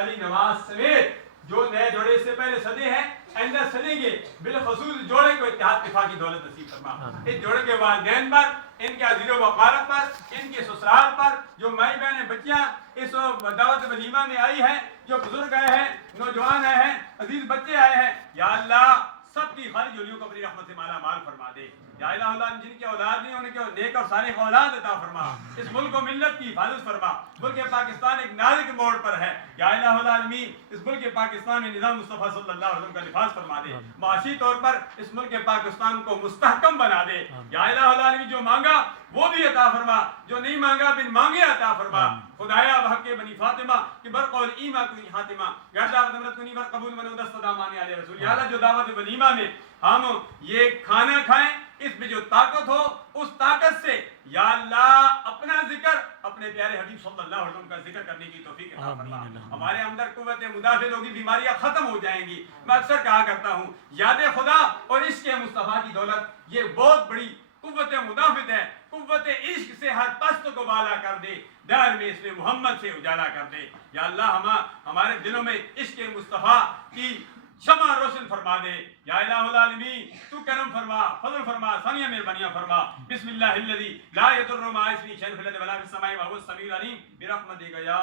علی نواز سمیت جو نئے جوڑے اس سے پہلے سدے ہیں آئندہ سدیں گے، بالخصوص جوڑے کو اتحاد دفاع کی دولت نصیب فرما. اس جوڑے کے والدین پر، ان کے عزیز و اقارب پر، ان کے سسرال پر، جو مائی بہنیں بچیاں اس دعوت ولیمہ میں آئی ہیں، جو بزرگ آئے ہیں، نوجوان آئے ہیں، عزیز بچے آئے ہیں، یا اللہ سب کی خالی جولیوں کو اپنی رحمت سے مالا مال فرما دے. یا الہ اللہ جن کی اولاد نہیں ان کے نیک اور صالح اولاد عطا فرما. اس ملک و ملت کی حفاظت فرما. ملک پاکستان ایک نازک موڑ پر ہے، یا الہ العالمین اس ملک پاکستان میں نظام مصطفیٰ صلی اللہ علیہ وسلم کا لباس فرما دے. معاشی طور پر اس ملک پاکستان کو مستحکم بنا دے. یا الہ العالمین جو مانگا وہ بھی عطا فرما، جو نہیں مانگا بن مانگے عطا فرما. خدایا بحق بنی فاطمہ کہ برقول ایما کنی حاتمہ گردہ دمرت کنی بر قبول منو دست دامانی علیہ رسول. یا اللہ جو دعوت ولیمہ میں ہم یہ کھانا کھائیں، اس میں جو طاقت ہو اس طاقت سے یا اللہ اپنا ذکر، اپنے پیارے حبیب صلی اللہ علیہ وسلم کا ذکر کرنے کی توفیق عطا فرما. ہمارے اندر قوت مدافعت ہوگی، بیماریاں ختم ہو جائیں گی. میں اکثر کہا کرتا ہوں یاد خدا اور عشق مصطفیٰ کی دولت یہ بہت بڑی قوت مدافعت ہے. قوت عشق سے ہر پست کو بالا کر دے، دار میں اس میں محمد سے اجالا کر دے. یا اللہ ہمارے دلوں میں عشق مصطفیٰ کی شمع روشن فرما دے. یا الہ العالمین تو کرم فرما، فضل فرما، ثانیہ مہربانیاں فرما. بسم اللہ الذی لا یضر مع اسمہ شیء فی الارض ولا فی السماء وهو السمیع العلیم برحمتک یا